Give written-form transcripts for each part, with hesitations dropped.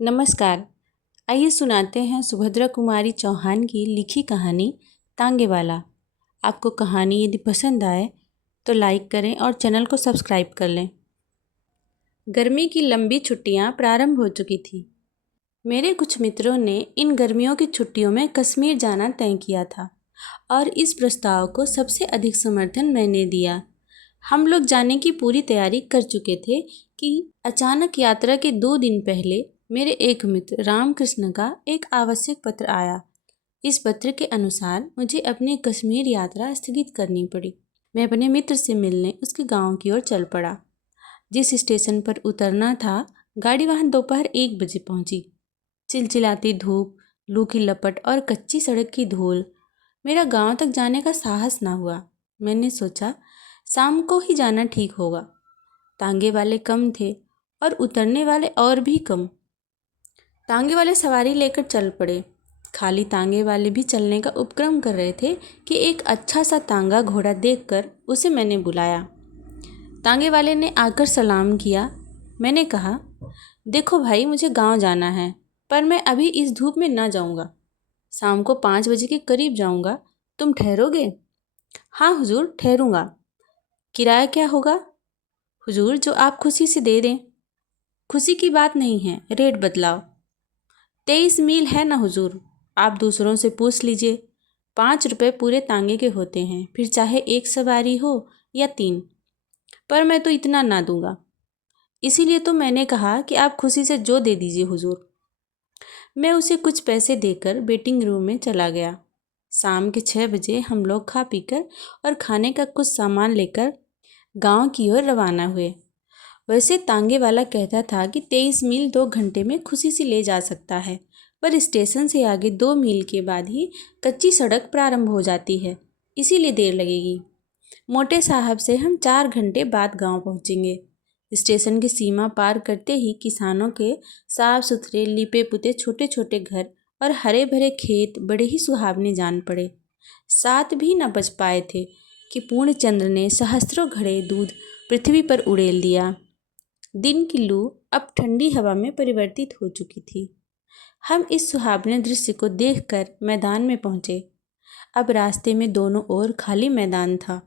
नमस्कार। आइए सुनाते हैं सुभद्रा कुमारी चौहान की लिखी कहानी तांगे वाला। आपको कहानी यदि पसंद आए तो लाइक करें और चैनल को सब्सक्राइब कर लें। गर्मी की लंबी छुट्टियां प्रारंभ हो चुकी थी। मेरे कुछ मित्रों ने इन गर्मियों की छुट्टियों में कश्मीर जाना तय किया था और इस प्रस्ताव को सबसे अधिक समर्थन मैंने दिया। हम लोग जाने की पूरी तैयारी कर चुके थे कि अचानक यात्रा के 2 दिन पहले मेरे एक मित्र रामकृष्ण का एक आवश्यक पत्र आया। इस पत्र के अनुसार मुझे अपनी कश्मीर यात्रा स्थगित करनी पड़ी। मैं अपने मित्र से मिलने उसके गांव की ओर चल पड़ा। जिस स्टेशन पर उतरना था, गाड़ी वहां दोपहर 1 बजे पहुंची। चिलचिलाती धूप, लू की लपट और कच्ची सड़क की धूल, मेरा गांव तक जाने का साहस ना हुआ। मैंने सोचा शाम को ही जाना ठीक होगा। तांगे वाले कम थे और उतरने वाले और भी कम। तांगे वाले सवारी लेकर चल पड़े। खाली तांगे वाले भी चलने का उपक्रम कर रहे थे कि एक अच्छा सा तांगा घोड़ा देखकर उसे मैंने बुलाया। तांगे वाले ने आकर सलाम किया। मैंने कहा, देखो भाई, मुझे गांव जाना है, पर मैं अभी इस धूप में ना जाऊंगा। शाम को 5 बजे के करीब जाऊंगा। तुम ठहरोगे? हाँ हुजूर, ठहरूंगा। किराया क्या होगा? हुजूर, जो आप खुशी से दे दें। खुशी की बात नहीं है, रेट बदलाओ। 23 मील है ना हुजूर, आप दूसरों से पूछ लीजिए। 5 रुपये पूरे तांगे के होते हैं, फिर चाहे एक सवारी हो या 3। पर मैं तो इतना ना दूंगा। इसीलिए तो मैंने कहा कि आप खुशी से जो दे दीजिए हुजूर। मैं उसे कुछ पैसे देकर वेटिंग रूम में चला गया। शाम के 6 बजे हम लोग खा पीकर और खाने का कुछ सामान लेकर गांव की ओर रवाना हुए। वैसे तांगे वाला कहता था कि 23 मील 2 घंटे में खुशी से ले जा सकता है, पर स्टेशन से आगे 2 मील के बाद ही कच्ची सड़क प्रारंभ हो जाती है, इसीलिए देर लगेगी। मोटे साहब से हम 4 घंटे बाद गांव पहुंचेंगे। स्टेशन की सीमा पार करते ही किसानों के साफ सुथरे लिपे पुते छोटे छोटे घर और हरे भरे खेत बड़े ही सुहावने जान पड़े। 7 भी न बच पाए थे कि पूर्णचंद्र ने सहस्त्रों घड़े दूध पृथ्वी पर उड़ेल दिया। दिन की लू अब ठंडी हवा में परिवर्तित हो चुकी थी। हम इस सुहावने दृश्य को देखकर मैदान में पहुंचे। अब रास्ते में दोनों ओर खाली मैदान था।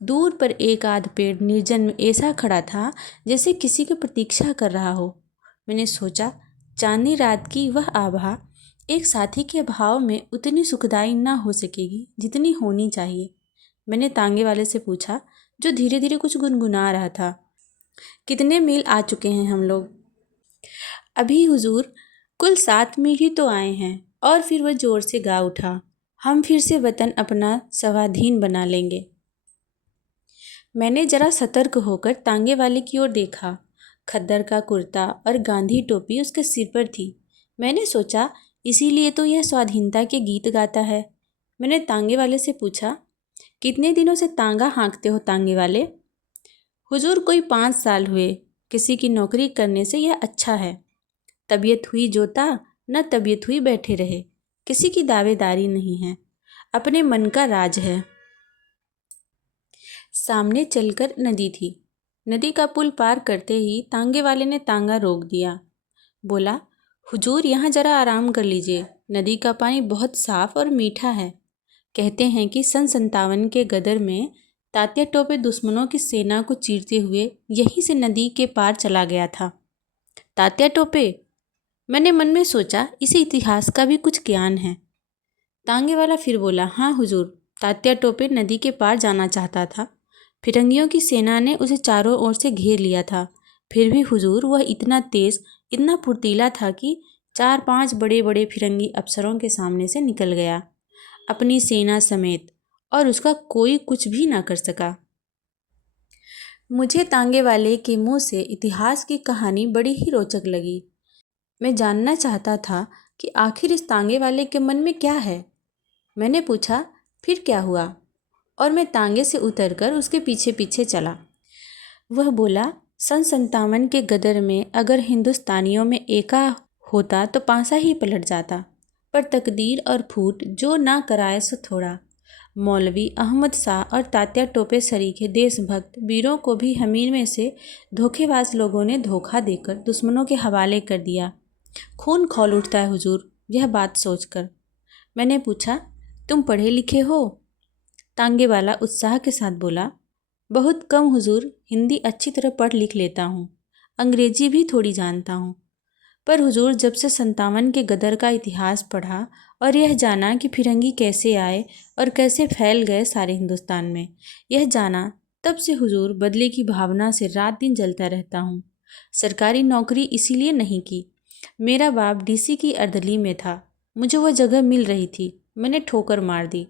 दूर पर एक आध पेड़ निर्जन में ऐसा खड़ा था जैसे किसी की प्रतीक्षा कर रहा हो। मैंने सोचा, चांदनी रात की वह आभा एक साथी के अभाव में उतनी सुखदायी ना हो सकेगी जितनी होनी चाहिए। मैंने तांगे वाले से पूछा, जो धीरे धीरे कुछ गुनगुना रहा था, कितने मील आ चुके हैं हम लोग? अभी हुजूर कुल 7 मील ही तो आए हैं। और फिर वह जोर से गा उठा, हम फिर से वतन अपना स्वाधीन बना लेंगे। मैंने जरा सतर्क होकर तांगे वाले की ओर देखा। खद्दर का कुर्ता और गांधी टोपी उसके सिर पर थी। मैंने सोचा, इसीलिए तो यह स्वाधीनता के गीत गाता है। मैंने तांगे वाले से पूछा, कितने दिनों से तांगा हाँकते हो तांगे वाले? हुजूर, कोई 5 साल हुए। किसी की नौकरी करने से यह अच्छा है। तबीयत हुई जोता, न तबीयत हुई बैठे रहे। किसी की दावेदारी नहीं है, अपने मन का राज है। सामने चलकर नदी थी। नदी का पुल पार करते ही तांगे वाले ने तांगा रोक दिया। बोला, हुजूर, यहाँ जरा आराम कर लीजिए। नदी का पानी बहुत साफ और मीठा है। कहते हैं कि सन 57 के गदर में तात्या टोपे दुश्मनों की सेना को चीरते हुए यहीं से नदी के पार चला गया था। तात्या टोपे? मैंने मन में सोचा, इसे इतिहास का भी कुछ ज्ञान है। तांगे वाला फिर बोला, हाँ हुजूर, तात्या टोपे नदी के पार जाना चाहता था। फिरंगियों की सेना ने उसे चारों ओर से घेर लिया था। फिर भी हुजूर, वह इतना तेज, इतना फुर्तीला था कि 4-5 बड़े बड़े फिरंगी अफसरों के सामने से निकल गया, अपनी सेना समेत, और उसका कोई कुछ भी ना कर सका। मुझे तांगे वाले के मुंह से इतिहास की कहानी बड़ी ही रोचक लगी। मैं जानना चाहता था कि आखिर इस तांगे वाले के मन में क्या है। मैंने पूछा, फिर क्या हुआ? और मैं तांगे से उतरकर उसके पीछे पीछे चला। वह बोला, सन 57 के गदर में अगर हिंदुस्तानियों में एका होता तो पांसा ही पलट जाता, पर तकदीर और फूट जो ना कराए सो थोड़ा। मौलवी अहमद शाह और तात्या टोपे सरीखे देशभक्त वीरों को भी हमीर में से धोखेबाज लोगों ने धोखा देकर दुश्मनों के हवाले कर दिया। खून खौल उठता है हुजूर यह बात सोचकर। मैंने पूछा, तुम पढ़े लिखे हो? तांगे वाला उत्साह के साथ बोला, बहुत कम हुजूर, हिंदी अच्छी तरह पढ़ लिख लेता हूँ, अंग्रेजी भी थोड़ी जानता हूँ। पर हुजूर, जब से 57 के गदर का इतिहास पढ़ा और यह जाना कि फिरंगी कैसे आए और कैसे फैल गए सारे हिंदुस्तान में, यह जाना, तब से हुजूर बदले की भावना से रात दिन जलता रहता हूँ। सरकारी नौकरी इसीलिए नहीं की। मेरा बाप डीसी की अर्दली में था, मुझे वह जगह मिल रही थी, मैंने ठोकर मार दी।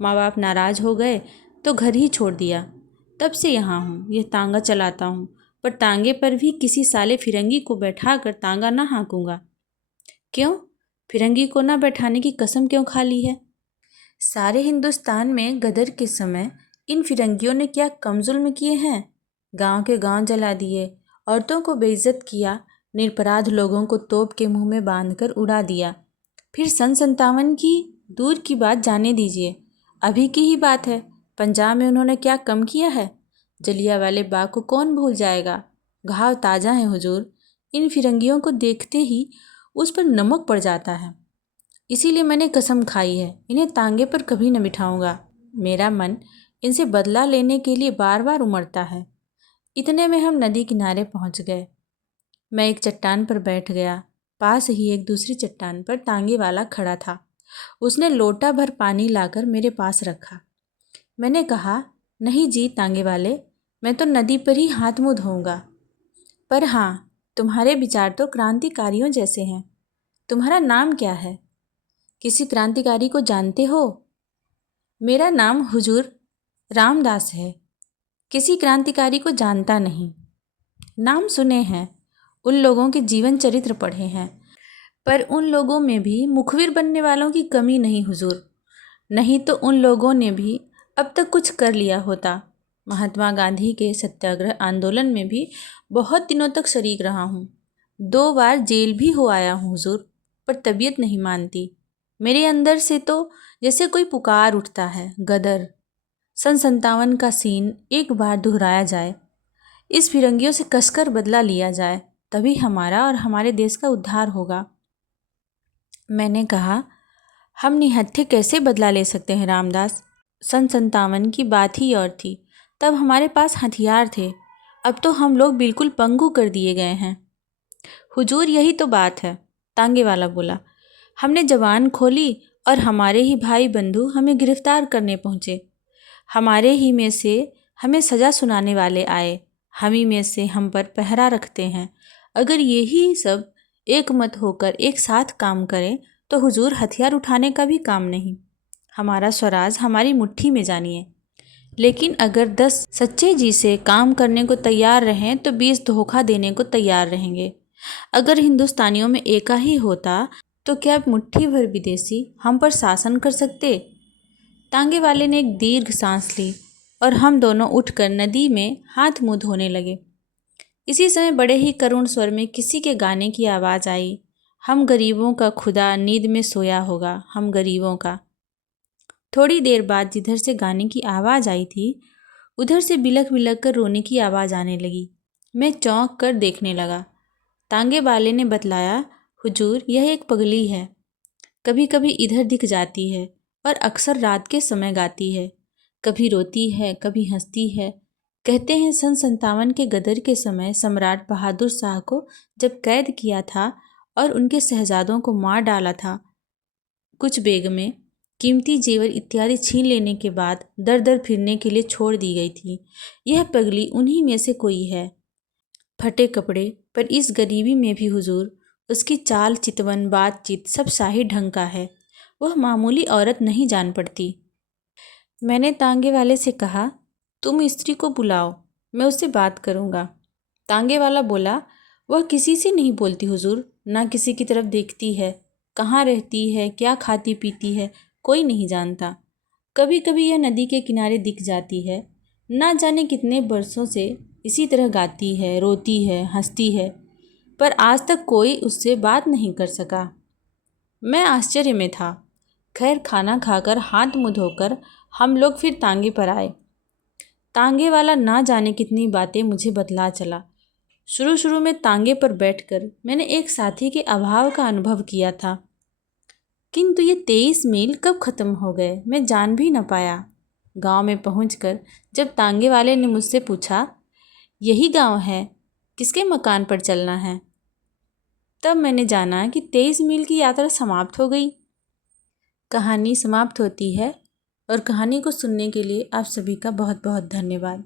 माँ बाप नाराज़ हो गए तो घर ही छोड़ दिया। तब से यहाँ हूँ, यह तांगा चलाता हूँ, पर तांगे पर भी किसी साले फिरंगी को बैठा कर तांगा ना हाँकूंगा। क्यों? फिरंगी को ना बैठाने की कसम क्यों खा ली है? सारे हिंदुस्तान में गदर के समय इन फिरंगियों ने क्या कम जुल्म किए हैं? गांव के गांव जला दिए, औरतों को बेइज्जत किया, निरपराध लोगों को तोप के मुंह में बांधकर उड़ा दिया। फिर सन 57 की दूर की बात जाने दीजिए, अभी की ही बात है, पंजाब में उन्होंने क्या कम किया है? जलियांवाले बाग को कौन भूल जाएगा? घाव ताज़ा है हुजूर, इन फिरंगियों को देखते ही उस पर नमक पड़ जाता है। इसीलिए मैंने कसम खाई है, इन्हें तांगे पर कभी न बिठाऊंगा। मेरा मन इनसे बदला लेने के लिए बार बार उमड़ता है। इतने में हम नदी किनारे पहुंच गए। मैं एक चट्टान पर बैठ गया। पास ही एक दूसरी चट्टान पर तांगे वाला खड़ा था। उसने लोटा भर पानी लाकर मेरे पास रखा। मैंने कहा, नहीं जी तांगे वाले, मैं तो नदी पर ही हाथ मुँह धोऊंगा। पर हाँ, तुम्हारे विचार तो क्रांतिकारियों जैसे हैं। तुम्हारा नाम क्या है? किसी क्रांतिकारी को जानते हो? मेरा नाम हुजूर रामदास है। किसी क्रांतिकारी को जानता नहीं। नाम सुने हैं, उन लोगों के जीवन चरित्र पढ़े हैं, पर उन लोगों में भी मुखबिर बनने वालों की कमी नहीं हुजूर। नहीं तो उन लोगों ने भी अब तक कुछ कर लिया होता। महात्मा गांधी के सत्याग्रह आंदोलन में भी बहुत दिनों तक शरीक रहा हूँ। 2 बार जेल भी हो आया हूँ हुजूर, पर तबीयत नहीं मानती। मेरे अंदर से तो जैसे कोई पुकार उठता है, गदर। सन 57 का सीन एक बार दोहराया जाए, इस फिरंगियों से कसकर बदला लिया जाए, तभी हमारा और हमारे देश का उद्धार होगा। मैंने कहा, हम निहत्थे कैसे बदला ले सकते हैं रामदास? सन 57 की बात ही और थी, तब हमारे पास हथियार थे, अब तो हम लोग बिल्कुल पंगु कर दिए गए हैं। हुजूर यही तो बात है, तांगे वाला बोला। हमने जबान खोली और हमारे ही भाई बंधु हमें गिरफ्तार करने पहुँचे। हमारे ही में से हमें सज़ा सुनाने वाले आए, हम ही में से हम पर पहरा रखते हैं। अगर यही सब एक मत होकर एक साथ काम करें तो हुजूर हथियार उठाने का भी काम नहीं। हमारा स्वराज हमारी मुट्ठी में जानिए। लेकिन अगर 10 सच्चे जी से काम करने को तैयार रहें तो 20 धोखा देने को तैयार रहेंगे। अगर हिंदुस्तानियों में एका ही होता तो क्या मुट्ठी भर विदेशी हम पर शासन कर सकते? तांगे वाले ने एक दीर्घ सांस ली और हम दोनों उठकर नदी में हाथ मुँह धोने लगे। इसी समय बड़े ही करुण स्वर में किसी के गाने की आवाज़ आई, हम गरीबों का खुदा नींद में सोया होगा, हम गरीबों का। थोड़ी देर बाद जिधर से गाने की आवाज़ आई थी उधर से बिलख बिलख कर रोने की आवाज़ आने लगी। मैं चौंक कर देखने लगा। तांगे वाले ने बतलाया, हुजूर यह एक पगली है, कभी कभी इधर दिख जाती है और अक्सर रात के समय गाती है, कभी रोती है कभी हंसती है। कहते हैं सन 57 के गदर के समय सम्राट बहादुर शाह को जब कैद किया था और उनके शहजादों को मार डाला था, कुछ बेग में कीमती जेवर इत्यादि छीन लेने के बाद दर दर फिरने के लिए छोड़ दी गई थी। यह पगली उन्हीं में से कोई है। फटे कपड़े पर इस गरीबी में भी हुजूर उसकी चाल चितवन बातचीत सब शाही ढंग का है। वह मामूली औरत नहीं जान पड़ती। मैंने तांगे वाले से कहा, तुम स्त्री को बुलाओ, मैं उससे बात करूँगा। तांगे वाला बोला, वह किसी से नहीं बोलती हुजूर, ना किसी की तरफ देखती है, कहाँ रहती है, क्या खाती पीती है, कोई नहीं जानता। कभी कभी यह नदी के किनारे दिख जाती है, ना जाने कितने बरसों से इसी तरह गाती है, रोती है, हंसती है, पर आज तक कोई उससे बात नहीं कर सका। मैं आश्चर्य में था। खैर खाना खाकर हाथ मुँह धोकर हम लोग फिर तांगे पर आए। तांगे वाला ना जाने कितनी बातें मुझे बतला चला। शुरू शुरू में तांगे पर बैठकर मैंने एक साथी के अभाव का अनुभव किया था, किंतु ये 23 मील कब खत्म हो गए मैं जान भी न पाया। गांव में पहुंचकर जब तांगे वाले ने मुझसे पूछा, यही गांव है, किसके मकान पर चलना है, तब मैंने जाना कि 23 मील की यात्रा समाप्त हो गई। कहानी समाप्त होती है और कहानी को सुनने के लिए आप सभी का बहुत बहुत धन्यवाद।